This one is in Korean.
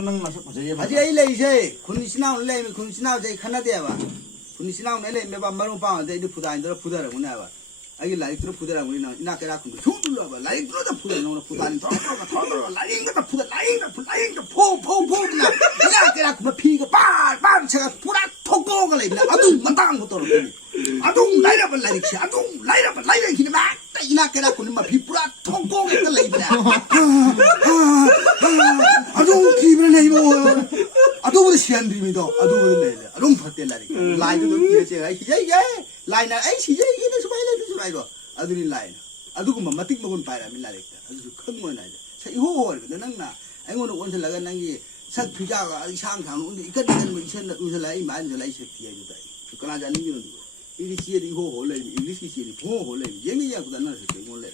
능 나서 보세요. 아직 아이래 이제 군신나온 레이 군신나온 제 하나대야 봐. 군신나온 레이 매번 말로 빠는데 이제 부다 인들 부다라고 나와. 아기 라이트로 부다라고 우리는 이나게라 군도 흉들어 봐. 라이트로다 부다 너는 부다니 더 라인가 부다 라인가 포포포 이나게라 군도 피가 빠빠 제가 부다 톡고가 레이나 아둥 마땅 것도 아둥 라이라발 라이치 아둥 라이라발 라이치 막 이나게라 군도 막 비뿌라 톡고가 레이나 아둥 기분을 내고 아동보다 시한드립니다. 아동보다 내려. 아동 받대라니까. 라이도 이래 제가 시작이야. 라이나 아이 시작이네 수바이라 수바이로. 아들이 라이나. 아두고 맘마 띡 먹은 바이라미 라랬다. 아주 큰 거나 이제. 자 이거 근데 낭나. 아이고는 원설 나가 난기 sak 피자가 상상 근데 이까지는 뭐 이선 우설라이 만설라이 새끼야 주다. 그거나 자는 게 이리 시에도 이거 올래. 인글리시 시에도 보 올래. 얘기야 그다 나서 좀 올래.